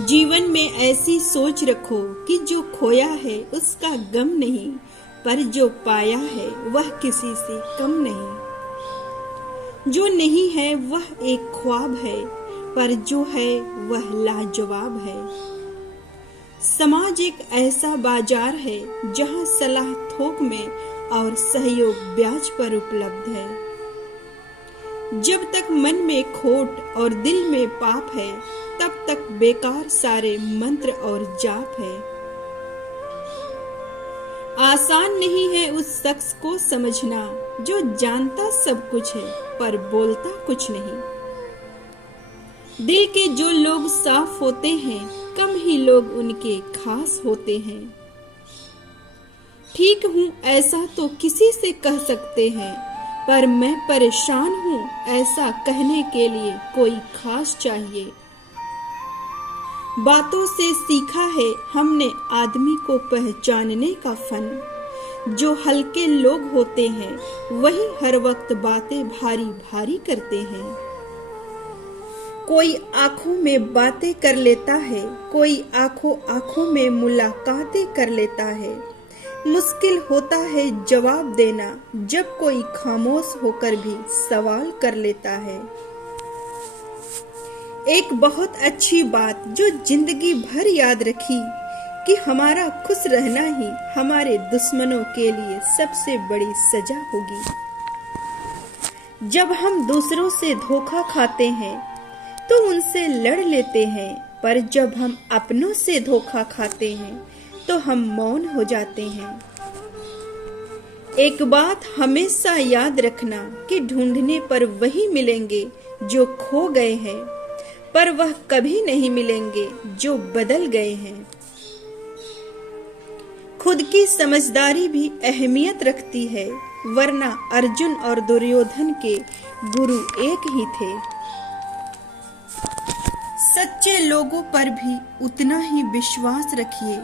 जीवन में ऐसी सोच रखो कि जो खोया है उसका गम नहीं, पर जो पाया है वह किसी से कम नहीं। जो नहीं है वह एक ख्वाब है, पर जो है वह लाजवाब है। समाज एक ऐसा बाजार है जहां सलाह थोक में और सहयोग ब्याज पर उपलब्ध है। जब तक मन में खोट और दिल में पाप है, तब तक बेकार सारे मंत्र और जाप है। आसान नहीं है उस शख्स को समझना जो जानता सब कुछ है पर बोलता कुछ नहीं। दिल के जो लोग साफ होते हैं, कम ही लोग उनके खास होते हैं। ठीक हूँ ऐसा तो किसी से कह सकते हैं, पर मैं परेशान हूँ ऐसा कहने के लिए कोई खास चाहिए। बातों से सीखा है हमने आदमी को पहचानने का फन। जो हल्के लोग होते हैं वही हर वक्त बातें भारी भारी करते हैं। कोई आंखों में बातें कर लेता है, कोई आंखों आंखों में मुलाकातें कर लेता है। मुश्किल होता है जवाब देना जब कोई खामोश होकर भी सवाल कर लेता है। एक बहुत अच्छी बात जो जिंदगी भर याद रखी कि हमारा खुश रहना ही हमारे दुश्मनों के लिए सबसे बड़ी सजा होगी। जब हम दूसरों से धोखा खाते हैं तो उनसे लड़ लेते हैं, पर जब हम अपनों से धोखा खाते हैं तो हम मौन हो जाते हैं। एक बात हमेशा याद रखना कि ढूंढने पर वही मिलेंगे जो खो गए हैं, पर वह कभी नहीं मिलेंगे जो बदल गए हैं। खुद की समझदारी भी अहमियत रखती है, वरना अर्जुन और दुर्योधन के गुरु एक ही थे। सच्चे लोगों पर भी उतना ही विश्वास रखिए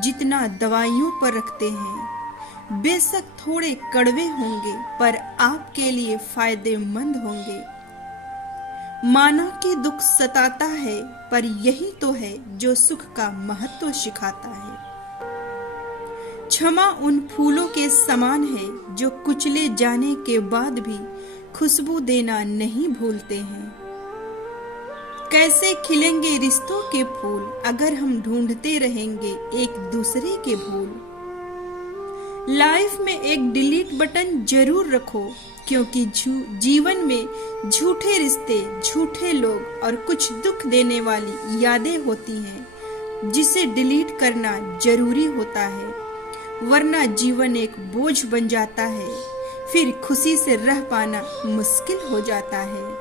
जितना दवाइयों पर रखते हैं। बेशक थोड़े कड़वे होंगे पर आपके लिए फायदेमंद होंगे। माना कि दुख सताता है, पर यही तो है जो सुख का महत्व सिखाता है। क्षमा उन फूलों के समान है जो कुचले जाने के बाद भी खुशबू देना नहीं भूलते हैं। कैसे खिलेंगे रिश्तों के फूल अगर हम ढूंढते रहेंगे एक दूसरे के भूल। लाइफ में एक डिलीट बटन जरूर रखो, क्योंकि जीवन में झूठे रिश्ते, झूठे लोग और कुछ दुख देने वाली यादें होती हैं जिसे डिलीट करना जरूरी होता है, वरना जीवन एक बोझ बन जाता है। फिर खुशी से रह पाना मुश्किल हो जाता है।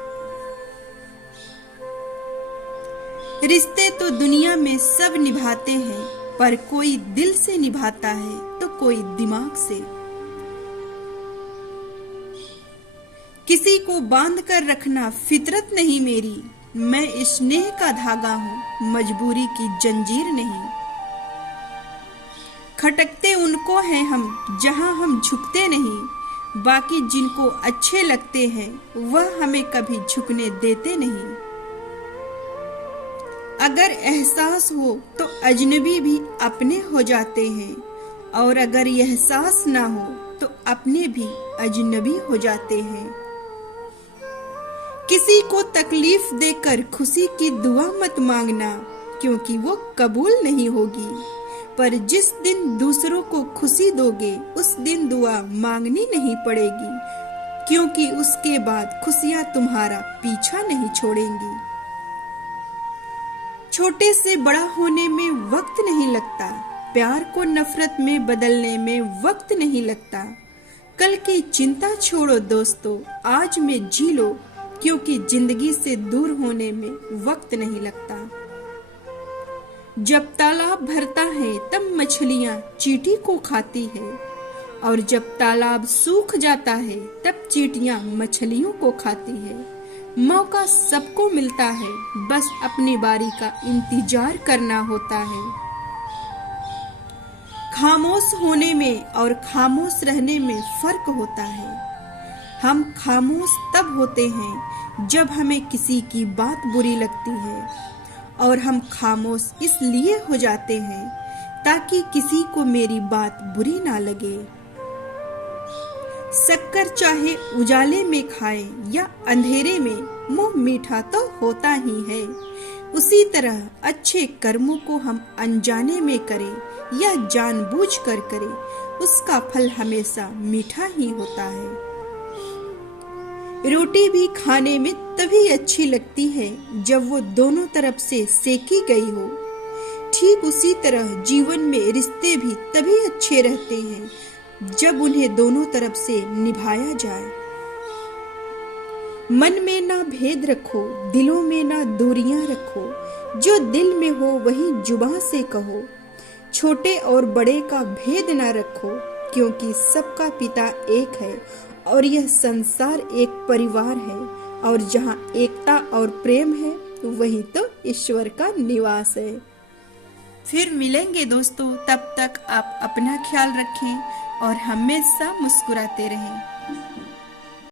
रिश्ते तो दुनिया में सब निभाते हैं, पर कोई दिल से निभाता है तो कोई दिमाग से। किसी को बांध कर रखना फितरत नहीं मेरी, मैं स्नेह का धागा हूँ मजबूरी की जंजीर नहीं। खटकते उनको हैं हम जहां हम झुकते नहीं, बाकी जिनको अच्छे लगते हैं वह हमें कभी झुकने देते नहीं। अगर एहसास हो तो अजनबी भी अपने हो जाते हैं, और अगर यह एहसास ना हो तो अपने भी अजनबी हो जाते हैं। किसी को तकलीफ देकर खुशी की दुआ मत मांगना, क्योंकि वो कबूल नहीं होगी। पर जिस दिन दूसरों को खुशी दोगे उस दिन दुआ मांगनी नहीं पड़ेगी, क्योंकि उसके बाद खुशियां तुम्हारा पीछा नहीं छोड़ेंगी। छोटे से बड़ा होने में वक्त नहीं लगता, प्यार को नफरत में बदलने में वक्त नहीं लगता। कल की चिंता छोड़ो दोस्तों, आज में जी लो, क्योंकि जिंदगी से दूर होने में वक्त नहीं लगता। जब तालाब भरता है तब मछलियां चींटी को खाती है, और जब तालाब सूख जाता है तब चींटियां मछलियों को खाती है। मौका सबको मिलता है, बस अपनी बारी का इंतजार करना होता है। खामोश होने में और खामोश रहने में फर्क होता है। हम खामोश तब होते हैं जब हमें किसी की बात बुरी लगती है, और हम खामोश इसलिए हो जाते हैं ताकि किसी को मेरी बात बुरी ना लगे। शक्कर चाहे उजाले में खाए या अंधेरे में, मुंह मीठा तो होता ही है। उसी तरह अच्छे कर्मों को हम अनजाने में करें या जानबूझकर करें, उसका फल हमेशा मीठा ही होता है। रोटी भी खाने में तभी अच्छी लगती है जब वो दोनों तरफ से सेकी गई हो। ठीक उसी तरह जीवन में रिश्ते भी तभी अच्छे रहते हैं जब उन्हें दोनों तरफ से निभाया जाए। मन में ना भेद रखो, दिलों में ना दूरियां रखो, जो दिल में हो वही जुबां से कहो। छोटे और बड़े का भेद ना रखो, क्योंकि सबका पिता एक है और यह संसार एक परिवार है, और जहाँ एकता और प्रेम है वही तो ईश्वर का निवास है। फिर मिलेंगे दोस्तों, तब तक आप अपना ख्याल रखें और हमेशा मुस्कुराते रहें।